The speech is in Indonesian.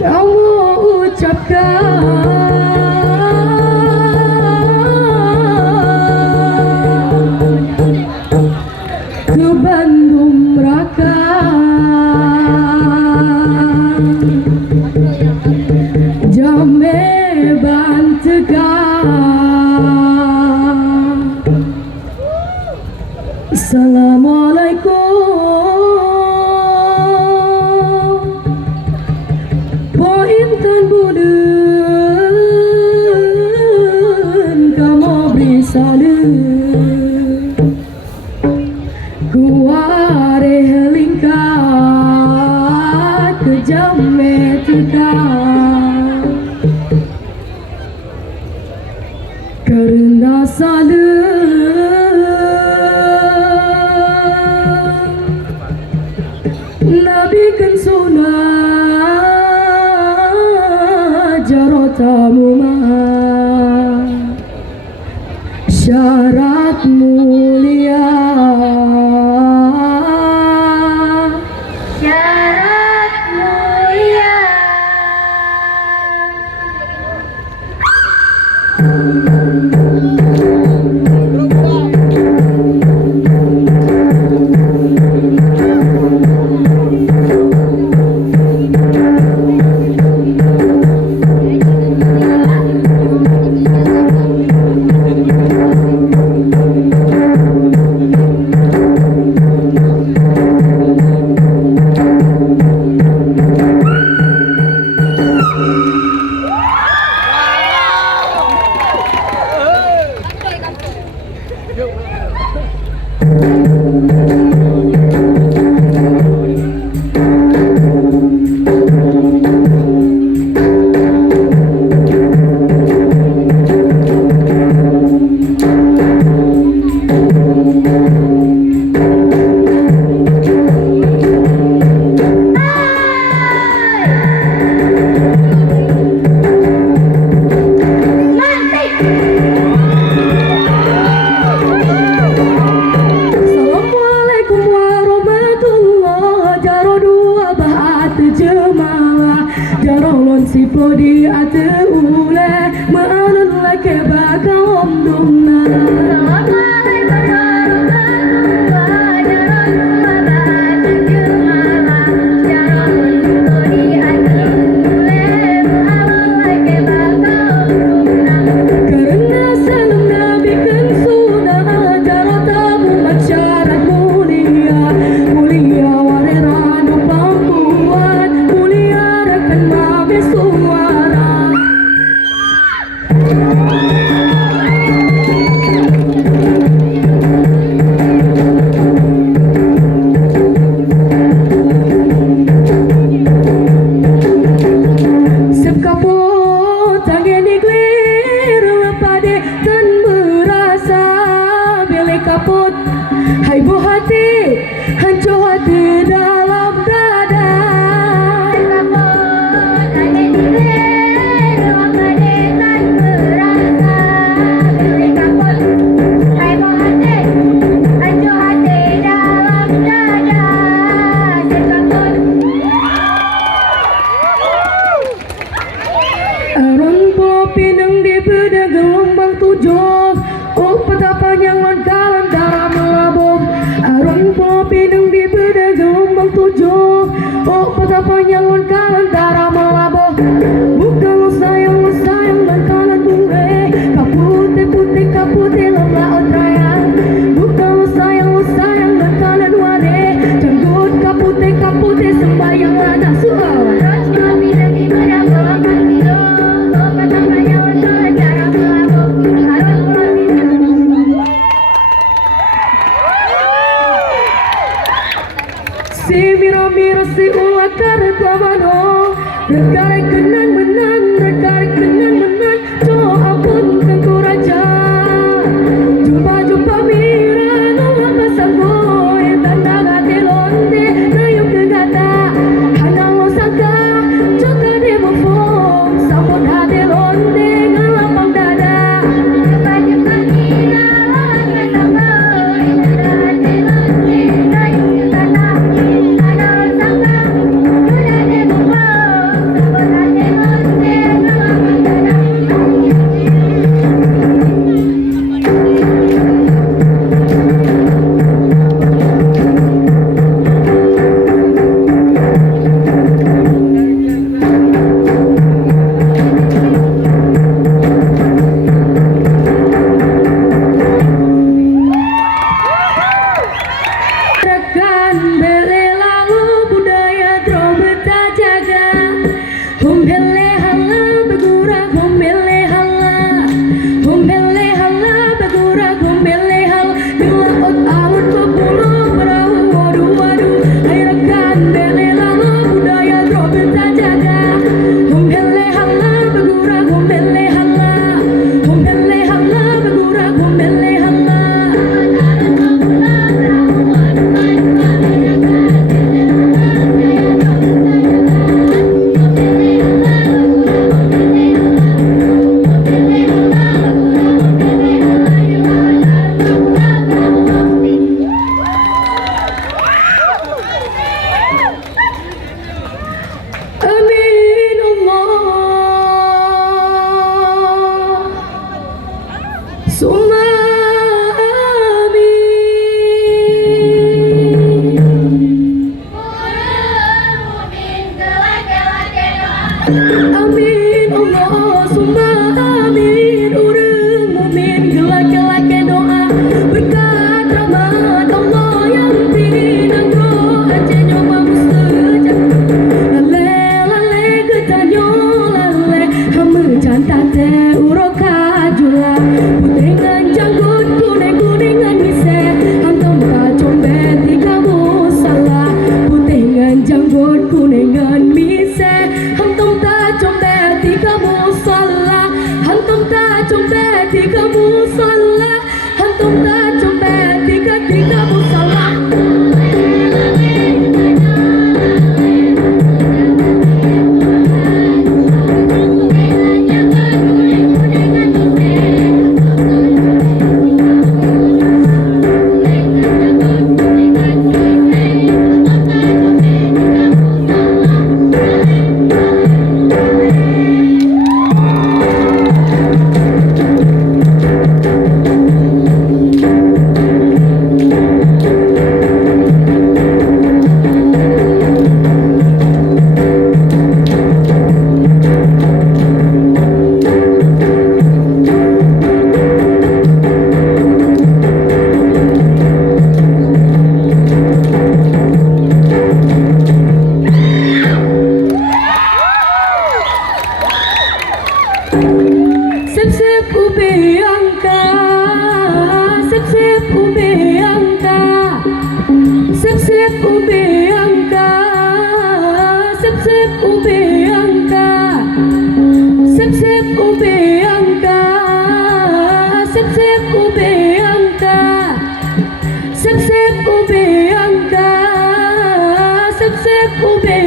kamu ucapkan ke Bandung Raka, Jame Bantegan. Assalamualaikum Pointen buden kamu bisa kuare lingkat ke Jame Tegan karena Nabi kan sunnah jarotamu syarat mulia, syarat mulia. Jarolon si podi ate ule maalun lake bakal omdumna. Hai bu hati, hancur hati dalam dada. Aron popi nang di beda gelombang tujuh, oh petapa yang kalan darah melabung. Aron popi nang di beda gelombang tujuh, oh petapa yang kalan darah melabung. Bukan lu sayang dan kalan bunga, kapute putih kapute lemah raya. Bukan lu sayang dan kalan wade, janggut kapute kapute sembayang ada suara. Si miro si ulat karet lamano, rekare kenan menan, jo ampun tengku raja. Jumpa mira nolak pasanggo, tanda gati londe, nayuk kegata. Hana lo sangka, jota de mofong, sambut hati londe, ngalapang dada. Jumpa mira nolak pasanggo, tanda gati londe, nayuk kegata. Amin Allah summa amin. Urung mumin gelak-gelak doa berkat rahmat Allah yang pinanggo aja nyoba mustajab. Lale lale getanyo lale hamu cantat te uroka jula putengan janggut kuning-kuningan mise hantam ta combe tiga musala putengan janggut kuningan mise hantam ta combe tiga musala hantam ta combe tiga musala hantam ta combe tiga musala. Sip-sip ube angka, sip-sip ube angka, sip-sip ube angka, sip-sip ube angka, sip-sip ube angka, sip-sip ube angka, sip-sip ube angka, sip-sip ube